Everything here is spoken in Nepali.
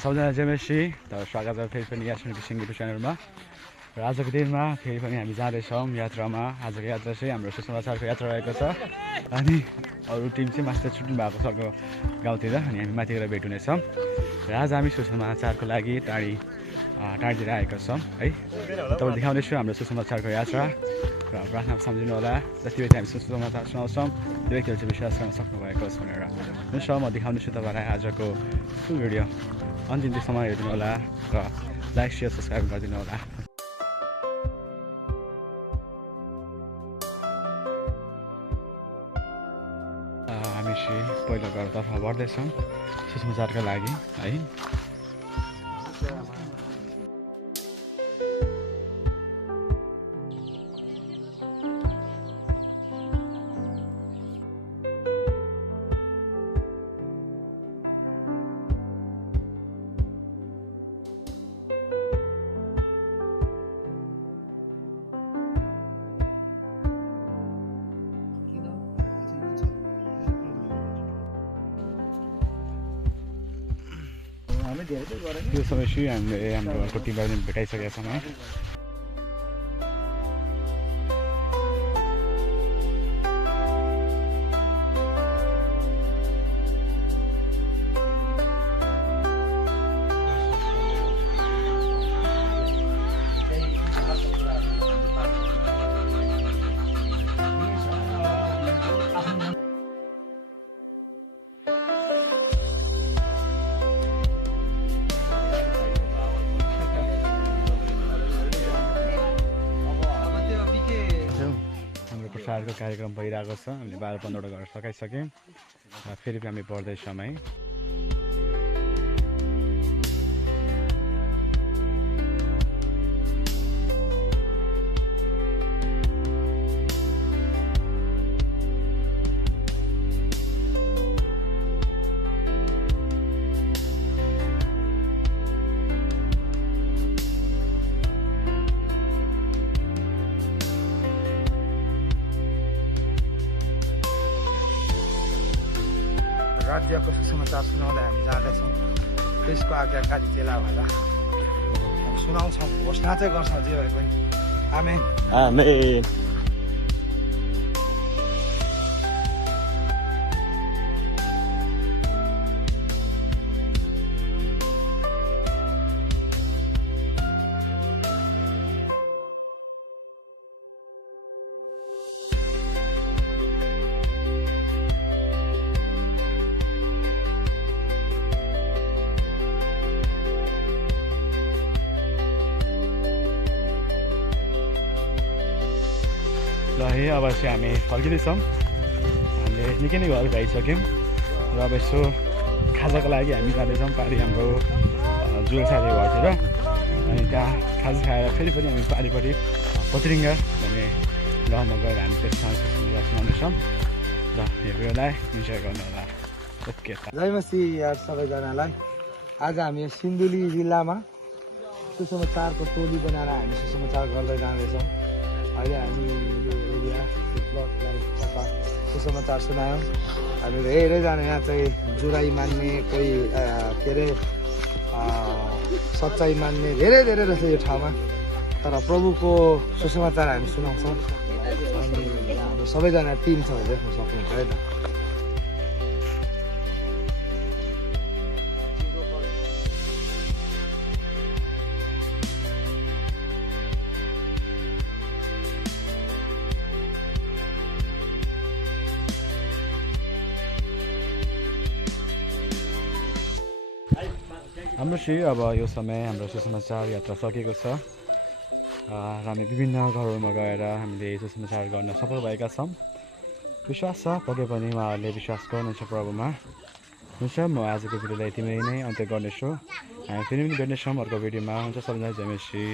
सबैजना जयमसी स्वागत छ फेरि पनि यास्मिन किसिङ युट्युब च्यानलमा र आजको दिनमा फेरि पनि हामी जाँदैछौँ यात्रामा। आजको यात्रा चाहिँ हाम्रो सुसमाचारको यात्रा रहेको छ अनि अरू टिम चाहिँ मास्टर छुट्नु भएको छ अर्को गाउँतिर अनि हामी माथि गएर भेट हुनेछौँ। र आज हामी सुसमाचारको लागि टाढीतिर आएका छौँ है। तपाईँलाई देखाउनेछु हाम्रो सुसमाचारको यात्रा र प्रार्थना सम्झिनु होला। जति बेला हामी सुसमाचार सुनाउँछौँ त्यो व्यक्तिले चाहिँ विश्वास गर्न सक्नुभएको छ भनेर हुन्छ। म देखाउनेछु तपाईँलाई आजको फुल भिडियो अन्तिमसम्म हेरिदिनु होला र लाइक सेयर सब्सक्राइब गरिदिनु होला। हामी पहिलो घरतर्फ बढ्दैछौँ सुसमाचारका लागि है। त्यो समय हामीले हाम्रो टिमबाट भेटाइसकेका छौँ है। प्रसारको कार्यक्रम भइरहेको छ। हामीले 12-15वटा घर सकाइसक्यौँ र फेरि हामी बढ्दैछौँ है। राज्यको सुसमाचार सुनाउँदै हामी जाँदैछौँ। त्यसको आज्ञाकारी चेला भएर हामी सुनाउँछौँ, घोषणा चाहिँ गर्छौँ जे भए पनि। आमेन आमेन। ल है अब चाहिँ हामी फर्किँदैछौँ। हामीले निकै नै घर भइसक्यौँ र अब यसो खाजाको लागि हामी जाँदैछौँ पारि हाम्रो जुल साथी घरतिर। अनि त्यहाँ खाजा खाएर फेरि पनि हामी पारिपट्टि पत्रिङ्गा भन्ने गाउँमा गएर हामी त्यसमा सुनाउनेछौँ र यो भिडियोलाई इन्जोय गर्नु होला। ओके जयमसी यार सबैजनालाई। आज हामी सिन्धुली जिल्लामा सुसमाचारको टोली बनाएर हामी सुसमाचार गर्दै जाँदैछौँ। अहिले हामी यो एरिया ब्लकलाई सुसमाचार सुनायौँ। हामी धेरैजना यहाँ चाहिँ जुराई मान्ने, कोही के अरे सच्चाइ मान्ने धेरै रहेछ यो ठाउँमा। तर प्रभुको सुसमाचार हामी सुनाउँछौँ। अनि हाम्रो सबैजना टिम छ भने देख्न सक्नुहुन्छ है त। हाम्रो अब यो समय हाम्रो सुसमाचार यात्रा सकिएको छ र हामी विभिन्न घरहरूमा गएर हामीले सुसमाचार गर्न सफल भएका छौँ। विश्वास छ पक्कै पनि उहाँहरूले विश्वास गर्नुहुन्छ प्रभुमा। हुन्छ, म आजको भिडियोलाई यतिमै नै अन्त्य गर्नेछु। हामी फेरि पनि भेट्नेछौँ अर्को भिडियोमा। हुन्छ, सबैजना जय मसी।